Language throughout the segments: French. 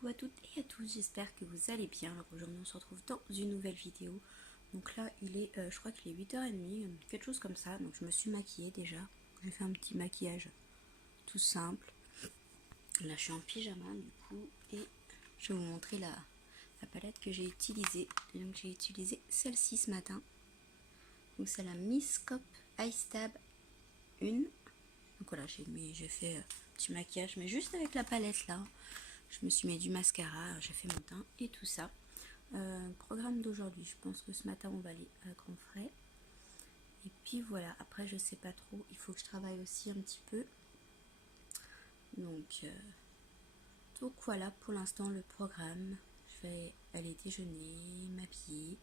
Coucou à toutes et à tous, j'espère que vous allez bien. Alors aujourd'hui on se retrouve dans une nouvelle vidéo. Donc là il est, je crois qu'il est 8h30, quelque chose comme ça. Donc je me suis maquillée déjà. J'ai fait un petit maquillage tout simple. Là je suis en pyjama du coup et je vais vous montrer la palette que j'ai utilisée. Donc j'ai utilisé celle-ci ce matin. Donc c'est la Miss Cop Ice Tab 1. Donc voilà, j'ai fait un petit maquillage mais juste avec la palette là. Je me suis mis du mascara, j'ai fait mon teint et tout ça. Programme d'aujourd'hui, je pense que ce matin on va aller à Grand Frais. Et puis voilà, après je sais pas trop, il faut que je travaille aussi un petit peu. Donc voilà pour l'instant le programme. Je vais aller déjeuner, m'habiller.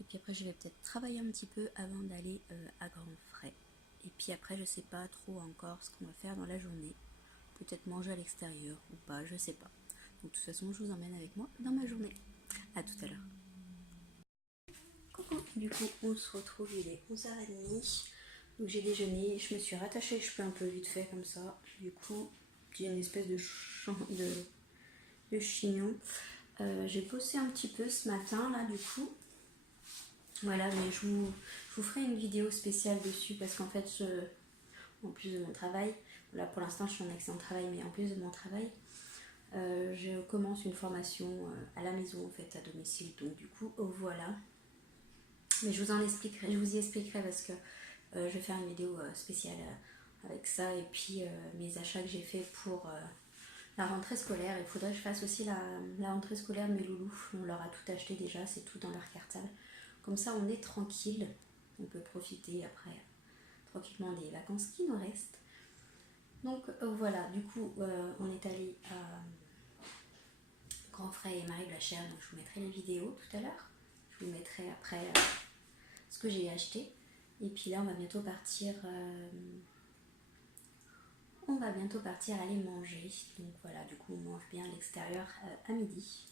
Et puis après je vais peut-être travailler un petit peu avant d'aller à Grand Frais. Et puis après je sais pas trop encore ce qu'on va faire dans la journée. Peut-être manger à l'extérieur ou pas, je sais pas. Donc de toute façon je vous emmène avec moi dans ma journée. A tout à l'heure. Coucou, du coup on se retrouve, il est 11h30. Donc j'ai déjeuné, je me suis rattachée les cheveux un peu vite fait comme ça. Du coup j'ai une espèce de chignon. J'ai bossé un petit peu ce matin là du coup. Voilà, mais je vous ferai une vidéo spéciale dessus parce qu'en fait en plus de mon travail, là pour l'instant je suis en accident de travail, mais en plus de mon travail, je commence une formation à la maison en fait, à domicile. Donc du coup voilà. Mais je vous y expliquerai parce que je vais faire une vidéo spéciale avec ça et puis mes achats que j'ai fait pour la rentrée scolaire. Il faudrait que je fasse aussi la rentrée scolaire de mes loulous. On leur a tout acheté déjà, c'est tout dans leur cartable. Comme ça on est tranquille, on peut profiter après tranquillement des vacances qui nous restent. Donc voilà, du coup on est allé à Grand Frais et Marie Blachère, donc je vous mettrai les vidéos tout à l'heure. Je vous mettrai après ce que j'ai acheté. Et puis là on va bientôt partir aller manger. Donc voilà, du coup on mange bien à l'extérieur à midi.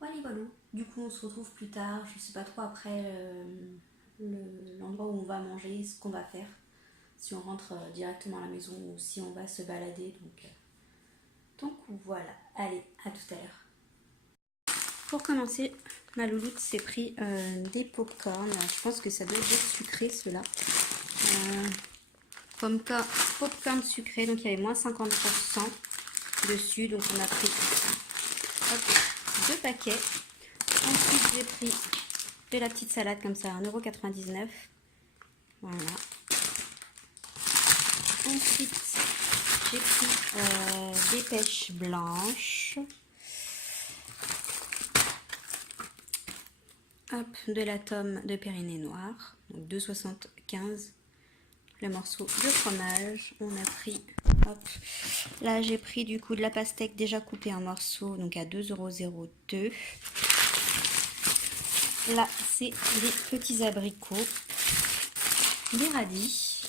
Voilà, voilà. Du coup on se retrouve plus tard, je sais pas trop après l'endroit où on va manger, ce qu'on va faire, si on rentre directement à la maison ou si on va se balader. Donc voilà, allez, à tout à l'heure. Pour commencer, ma louloute s'est pris des pop-corn. Je pense que ça doit être sucré ceux-là. Pop-corn sucré, donc il y avait moins 50% dessus. Donc on a pris deux paquets. Ensuite j'ai pris de la petite salade comme ça, 1,99 €. Voilà. Ensuite j'ai pris des pêches blanches. Hop, de la tome de Périnée noir, donc 2,75 le morceau de fromage. On a pris, hop, là j'ai pris du coup de la pastèque déjà coupée en morceaux, donc à 2,02 €. Là c'est des petits abricots, des radis.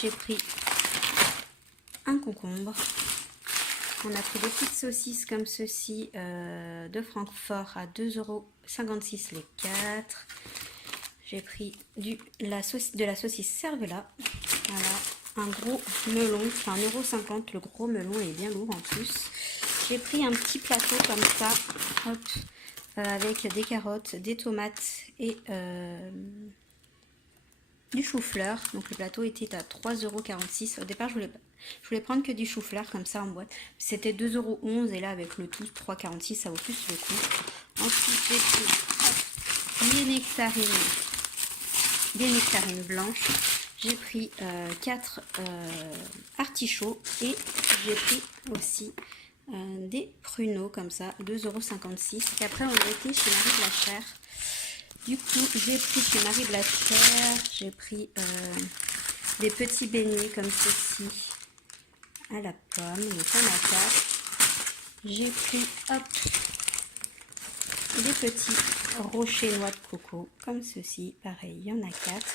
J'ai pris un concombre. On a pris des petites saucisses comme ceci de Francfort à 2,56 € les 4. J'ai pris de la saucisse cervelas. Voilà, un gros melon, enfin 1,50 €. Le gros melon est bien lourd en plus. J'ai pris un petit plateau comme ça, hop, avec des carottes, des tomates et du chou-fleur. Donc le plateau était à 3,46 €. Au départ je voulais prendre que du chou-fleur comme ça en boîte. C'était 2,11 € et là avec le tout 3,46 €, ça vaut plus le coup. Ensuite j'ai pris des nectarines blanches. J'ai pris 4 artichauts et j'ai pris aussi des pruneaux comme ça, 2,56 €. Et après on a été chez Marie Blachère. Du coup, j'ai pris chez Marie Blachère, j'ai pris des petits beignets comme ceci à la pomme, donc on a 4. J'ai pris, hop, des petits rochers noix de coco comme ceci, pareil, il y en a 4.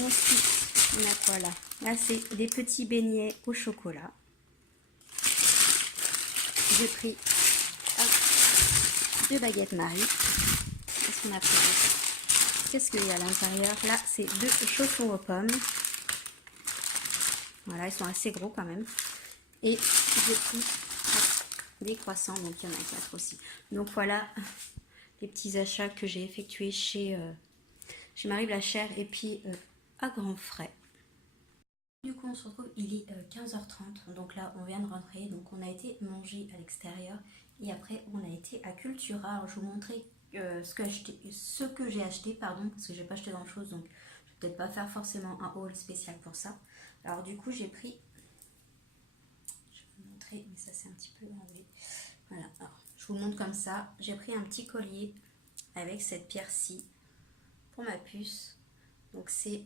Ensuite, on a quoi là? Là, c'est des petits beignets au chocolat. J'ai pris, hop, 2 baguettes Marie. Qu'est-ce qu'on a pris? Qu'est-ce qu'il y a à l'intérieur? Là, c'est 2 chaussons aux pommes. Voilà, ils sont assez gros quand même. Et j'ai pris des croissants, donc il y en a 4 aussi. Donc voilà les petits achats que j'ai effectués chez Marie Blachère et puis à grands frais. Du coup on se retrouve, il est 15h30, donc là on vient de rentrer, donc on a été manger à l'extérieur et après on a été à Cultura. Alors je vous montrer ce que j'ai acheté, pardon, parce que j'ai pas acheté grand chose, donc je vais peut-être pas faire forcément un haul spécial pour ça. Alors du coup j'ai pris, je vais vous montrer, mais ça c'est un petit peu enlevé. Voilà, alors, je vous montre comme ça, j'ai pris un petit collier avec cette pierre-ci pour ma puce, donc c'est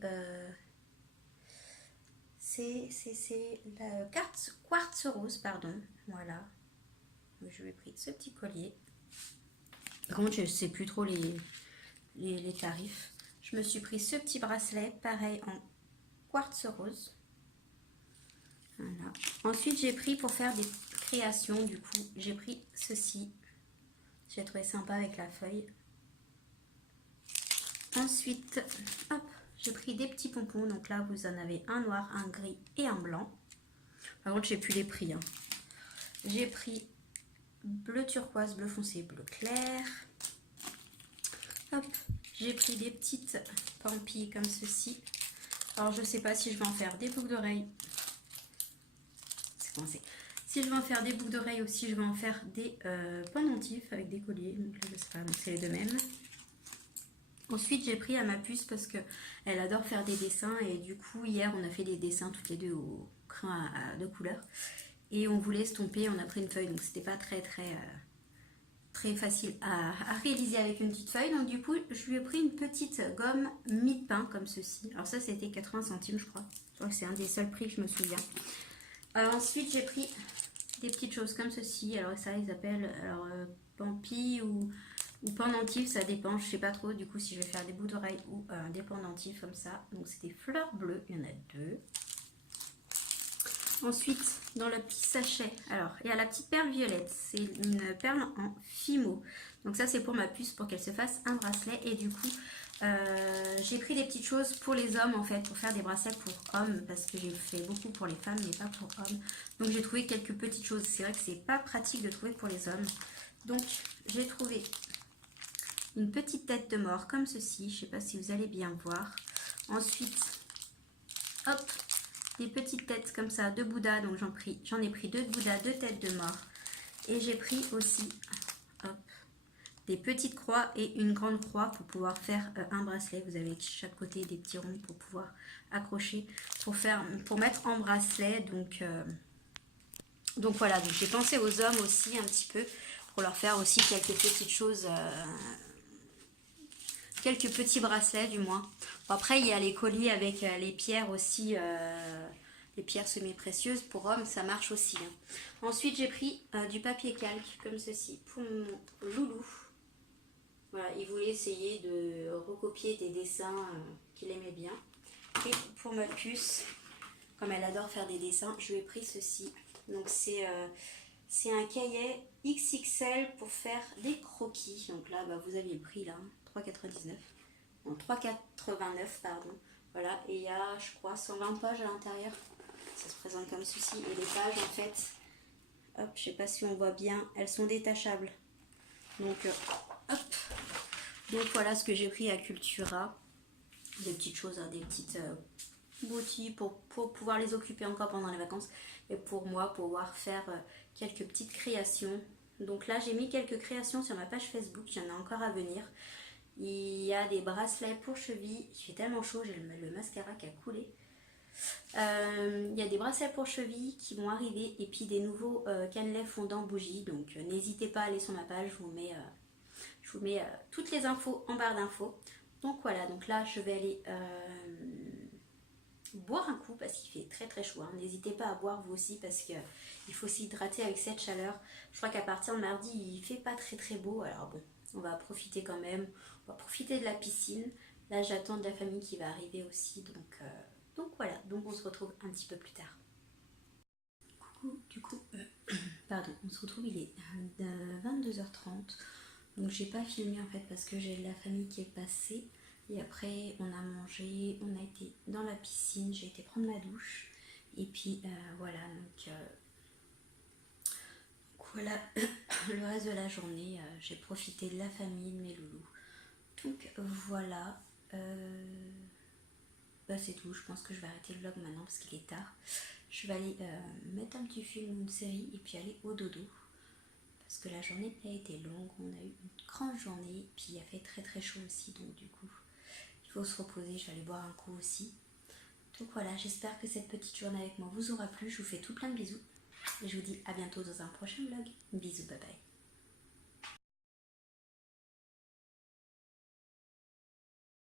la quartz rose, pardon, voilà. Je lui ai pris ce petit collier. Par contre, je ne sais plus trop les tarifs. Je me suis pris ce petit bracelet, pareil en quartz rose. Voilà. Ensuite, j'ai pris pour faire des créations, du coup, j'ai pris ceci. J'ai trouvé sympa avec la feuille. Ensuite, hop, j'ai pris des petits pompons. Donc là, vous en avez un noir, un gris et un blanc. Par contre, j'ai plus les prix. Hein. J'ai pris bleu turquoise, bleu foncé, bleu clair. Hop, j'ai pris des petites pampilles comme ceci. Alors, je sais pas si je vais en faire des boucles d'oreilles. C'est commencé. Si je vais en faire des boucles d'oreilles ou si je vais en faire des pendentifs avec des colliers. Donc là, je sais pas, donc c'est les deux mêmes. Ensuite, j'ai pris à ma puce parce qu'elle adore faire des dessins. Et du coup, hier, on a fait des dessins toutes les deux au crayon de couleur. Et on voulait estomper, on a pris une feuille. Donc, c'était pas très facile à réaliser avec une petite feuille. Donc, du coup, je lui ai pris une petite gomme mi-pain comme ceci. Alors, ça, c'était 80 centimes, je crois. Je crois que c'est un des seuls prix que je me souviens. Ensuite, j'ai pris des petites choses comme ceci. Alors, ça, ils appellent pampilles ou pendentifs, ça dépend, je sais pas trop du coup si je vais faire des bouts d'oreilles ou des pendentifs comme ça. Donc c'est des fleurs bleues, il y en a 2. Ensuite, dans le petit sachet, alors il y a la petite perle violette, c'est une perle en fimo. Donc ça c'est pour ma puce pour qu'elle se fasse un bracelet. Et du coup j'ai pris des petites choses pour les hommes en fait, pour faire des bracelets pour hommes, parce que j'ai fait beaucoup pour les femmes mais pas pour hommes. Donc j'ai trouvé quelques petites choses, c'est vrai que c'est pas pratique de trouver pour les hommes. Donc j'ai trouvé une petite tête de mort comme ceci, je ne sais pas si vous allez bien voir. Ensuite, hop, des petites têtes comme ça de Bouddha, donc j'en ai pris 2 de Bouddha, 2 têtes de mort. Et j'ai pris aussi, hop, des petites croix et une grande croix pour pouvoir faire un bracelet. Vous avez de chaque côté des petits ronds pour pouvoir accrocher, pour mettre en bracelet. Donc voilà, donc j'ai pensé aux hommes aussi un petit peu, pour leur faire aussi quelques petites choses, quelques petits bracelets du moins. Bon, après il y a les colliers avec les pierres aussi, les pierres semi-précieuses pour hommes, ça marche aussi. Hein. Ensuite j'ai pris du papier calque comme ceci pour mon loulou. Voilà, il voulait essayer de recopier des dessins qu'il aimait bien. Et pour ma puce, comme elle adore faire des dessins, je lui ai pris ceci. Donc c'est un cahier XXL pour faire des croquis. Donc là, bah, vous avez le prix là, 3,99. Non, 3,89 pardon. Voilà, et il y a, je crois, 120 pages à l'intérieur. Ça se présente comme ceci. Et les pages, en fait, hop, je sais pas si on voit bien, elles sont détachables. Donc, hop. Donc voilà ce que j'ai pris à Cultura. Des petites choses, hein, des petites bouties pour pouvoir les occuper encore pendant les vacances. Et pour moi, pouvoir faire quelques petites créations. Donc là, j'ai mis quelques créations sur ma page Facebook. Il y en a encore à venir. Il y a des bracelets pour chevilles. Il fait tellement chaud, j'ai le mascara qui a coulé. Il y a des bracelets pour chevilles qui vont arriver. Et puis des nouveaux cannelés fondants bougies. Donc n'hésitez pas à aller sur ma page. Je vous mets toutes les infos en barre d'infos. Donc voilà, donc là je vais aller boire un coup parce qu'il fait très chaud. Hein. N'hésitez pas à boire vous aussi parce qu'il faut s'hydrater avec cette chaleur. Je crois qu'à partir de mardi il fait pas très beau. Alors bon, on va profiter quand même. On va profiter de la piscine. Là j'attends de la famille qui va arriver aussi. Donc voilà, donc on se retrouve un petit peu plus tard. Coucou, du coup, pardon, on se retrouve, il est 22h30. Donc j'ai pas filmé en fait parce que j'ai la famille qui est passée. Et après on a mangé, on a été dans la piscine, j'ai été prendre ma douche. Et puis voilà, donc voilà, le reste de la journée, j'ai profité de la famille, de mes loulous. Donc voilà, c'est tout. Je pense que je vais arrêter le vlog maintenant parce qu'il est tard. Je vais aller mettre un petit film ou une série et puis aller au dodo. Parce que la journée a été longue, on a eu une grande journée, et puis il a fait très très chaud aussi, donc du coup, il faut se reposer, je vais aller boire un coup aussi. Donc voilà, j'espère que cette petite journée avec moi vous aura plu, je vous fais tout plein de bisous, et je vous dis à bientôt dans un prochain vlog. Bisous, bye bye.